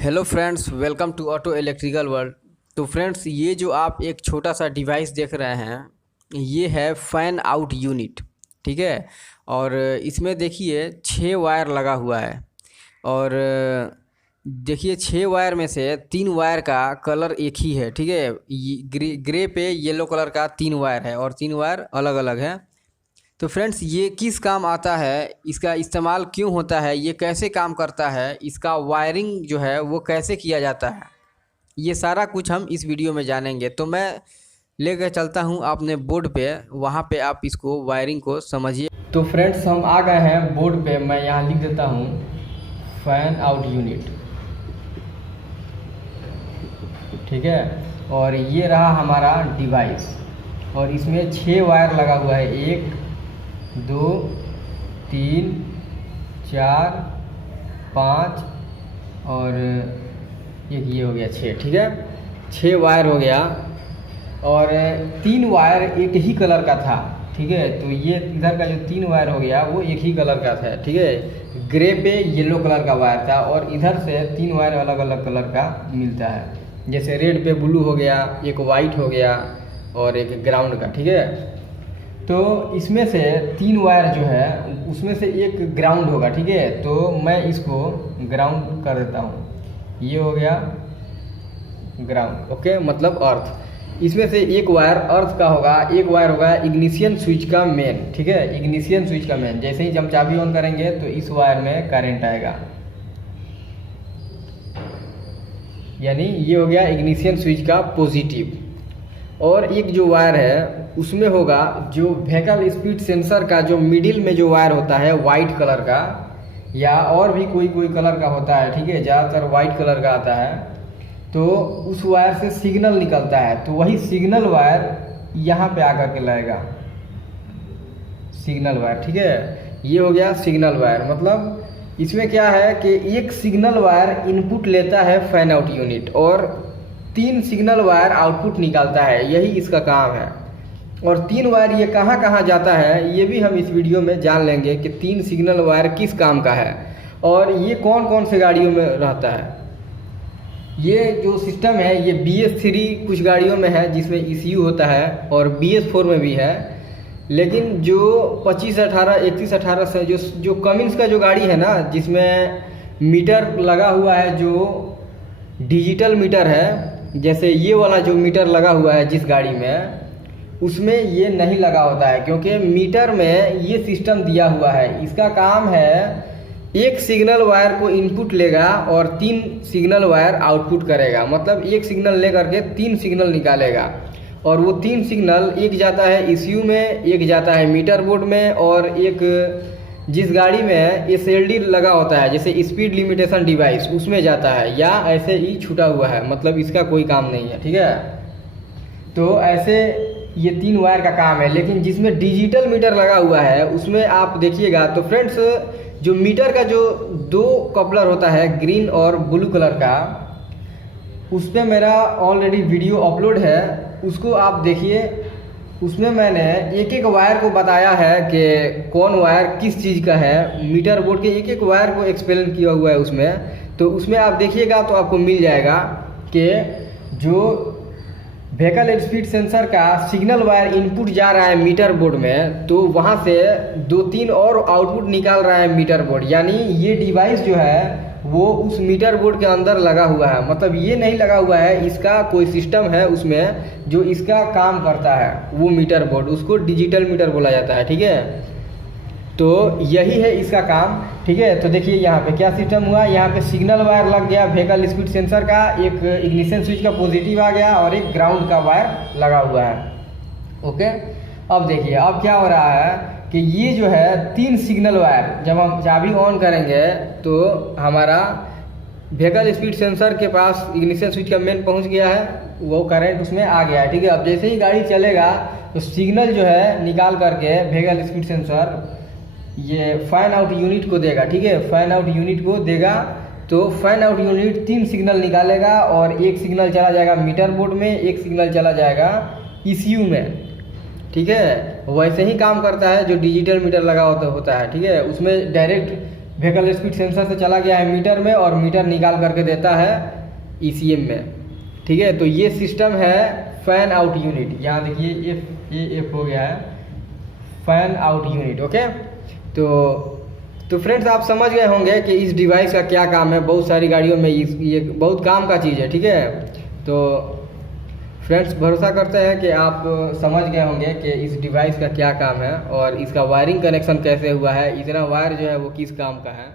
Hello friends, welcome to auto electrical world. तो friends, ये जो आप एक छोटा सा डिवाइस देख रहे हैं, ये है फ़ैन आउट यूनिट। ठीक है। और इसमें देखिए 6 वायर लगा हुआ है। और देखिए 6 वायर में से 3 वायर का कलर एक ही है। ठीक है। ग्रे पे येलो कलर का 3 वायर है और 3 वायर अलग अलग है। तो फ्रेंड्स, ये किस काम आता है, इसका इस्तेमाल क्यों होता है, ये कैसे काम करता है, इसका वायरिंग जो है वो कैसे किया जाता है, ये सारा कुछ हम इस वीडियो में जानेंगे। तो मैं लेकर चलता हूँ अपने बोर्ड पे, वहाँ पे आप इसको वायरिंग को समझिए। तो फ्रेंड्स, हम आ गए हैं बोर्ड पे। मैं यहाँ लिख देता हूँ फैन आउट यूनिट। ठीक है। और ये रहा हमारा डिवाइस और इसमें 6 वायर लगा हुआ है। 1 2 3 4 5 और एक ये हो गया 6। ठीक है। 6 वायर हो गया और 3 वायर एक ही कलर का था। ठीक है। तो ये इधर का जो 3 वायर हो गया वो एक ही कलर का था। ठीक है। ग्रे पे येलो कलर का वायर था और इधर से 3 वायर अलग अलग कलर का मिलता है। जैसे रेड पे ब्लू हो गया, एक वाइट हो गया और एक ग्राउंड का। ठीक है। तो इसमें से 3 वायर जो है उसमें से एक ग्राउंड होगा। ठीक है। तो मैं इसको ग्राउंड कर देता हूँ। ये हो गया ग्राउंड। ओके, मतलब अर्थ। इसमें से एक वायर अर्थ का होगा, एक वायर होगा इग्निशन स्विच का मेन। ठीक है। इग्निशन स्विच का मेन, जैसे ही हम चाबी ऑन करेंगे तो इस वायर में करंट आएगा, यानी ये हो गया इग्निशन स्विच का पॉजिटिव। और एक जो वायर है उसमें होगा जो व्हीकल स्पीड सेंसर का जो मिडिल में जो वायर होता है वाइट कलर का, या और भी कोई कोई कलर का होता है। ठीक है। ज़्यादातर वाइट कलर का आता है। तो उस वायर से सिग्नल निकलता है, तो वही सिग्नल वायर यहाँ पे आकर के लगेगा, सिग्नल वायर। ठीक है। ये हो गया सिग्नल वायर। मतलब इसमें क्या है कि एक सिग्नल वायर इनपुट लेता है फैन आउट यूनिट और 3 सिग्नल वायर आउटपुट निकालता है। यही इसका काम है। और 3 वायर ये कहाँ कहाँ जाता है ये भी हम इस वीडियो में जान लेंगे कि 3 सिग्नल वायर किस काम का है और ये कौन कौन से गाड़ियों में रहता है। ये जो सिस्टम है ये BS3 कुछ गाड़ियों में है जिसमें ECU होता है और BS4 में भी है। लेकिन जो 2518 3118 से जो कमिंस का जो गाड़ी है ना, जिसमें मीटर लगा हुआ है, जो डिजिटल मीटर है, जैसे ये वाला जो मीटर लगा हुआ है जिस गाड़ी में, उसमें ये नहीं लगा होता है क्योंकि मीटर में ये सिस्टम दिया हुआ है। इसका काम है एक सिग्नल वायर को इनपुट लेगा और 3 सिग्नल वायर आउटपुट करेगा। मतलब एक सिग्नल लेकर के 3 सिग्नल निकालेगा और वो 3 सिग्नल, एक जाता है ECU में, एक जाता है मीटर बोर्ड में और एक जिस गाड़ी में SLD लगा होता है जैसे स्पीड लिमिटेशन डिवाइस उसमें जाता है, या ऐसे ही छूटा हुआ है, मतलब इसका कोई काम नहीं है। ठीक है। तो ऐसे ये 3 वायर का काम है। लेकिन जिसमें डिजिटल मीटर लगा हुआ है उसमें आप देखिएगा तो फ्रेंड्स, जो मीटर का जो 2 कपलर होता है ग्रीन और ब्लू कलर का, उस पर मेरा ऑलरेडी वीडियो अपलोड है, उसको आप देखिए। उसमें मैंने एक एक वायर को बताया है कि कौन वायर किस चीज़ का है। मीटर बोर्ड के एक एक वायर को एक्सप्लेन किया हुआ है उसमें। तो उसमें आप देखिएगा तो आपको मिल जाएगा कि जो व्हीकल स्पीड सेंसर का सिग्नल वायर इनपुट जा रहा है मीटर बोर्ड में, तो वहाँ से 2-3 और आउटपुट निकाल रहा है मीटर बोर्ड। यानी ये डिवाइस जो है वो उस मीटर बोर्ड के अंदर लगा हुआ है। मतलब ये नहीं लगा हुआ है, इसका कोई सिस्टम है उसमें जो इसका काम करता है, वो मीटर बोर्ड, उसको डिजिटल मीटर बोला जाता है। ठीक है। तो यही है इसका काम। ठीक है। तो देखिए यहाँ पे क्या सिस्टम हुआ, यहाँ पे सिग्नल वायर लग गया व्हीकल स्पीड सेंसर का, एक इग्निशन स्विच का पॉजिटिव आ गया और एक ग्राउंड का वायर लगा हुआ है। ओके। अब देखिए अब क्या हो रहा है कि ये जो है 3 सिग्नल वायर, जब हम चाबी ऑन करेंगे तो हमारा व्हीकल स्पीड सेंसर के पास इग्निशन स्विच का मेन पहुंच गया है, वो करंट उसमें आ गया है। ठीक है। अब जैसे ही गाड़ी चलेगा तो सिग्नल जो है निकाल करके व्हीकल स्पीड सेंसर ये फैन आउट यूनिट को देगा। ठीक है। फैन आउट यूनिट को देगा तो फैन आउट यूनिट 3 सिग्नल निकालेगा और एक सिग्नल चला जाएगा मीटर बोर्ड में, एक सिग्नल चला जाएगा ECU में। ठीक है। वैसे ही काम करता है जो डिजिटल मीटर लगा होता है। ठीक है। उसमें डायरेक्ट व्हीकल स्पीड सेंसर से चला गया है मीटर में और मीटर निकाल करके देता है ECM में। ठीक है, तो ये सिस्टम है फैन आउट यूनिट। यहाँ देखिए एफ हो गया है फैन आउट यूनिट। ओके, तो फ्रेंड्स आप समझ गए होंगे कि इस डिवाइस का क्या काम है। बहुत सारी गाड़ियों में ये बहुत काम का चीज़ है। ठीक है, तो फ्रेंड्स भरोसा करते हैं कि आप समझ गए होंगे कि इस डिवाइस का क्या काम है और इसका वायरिंग कनेक्शन कैसे हुआ है, इतना वायर जो है वो किस काम का है।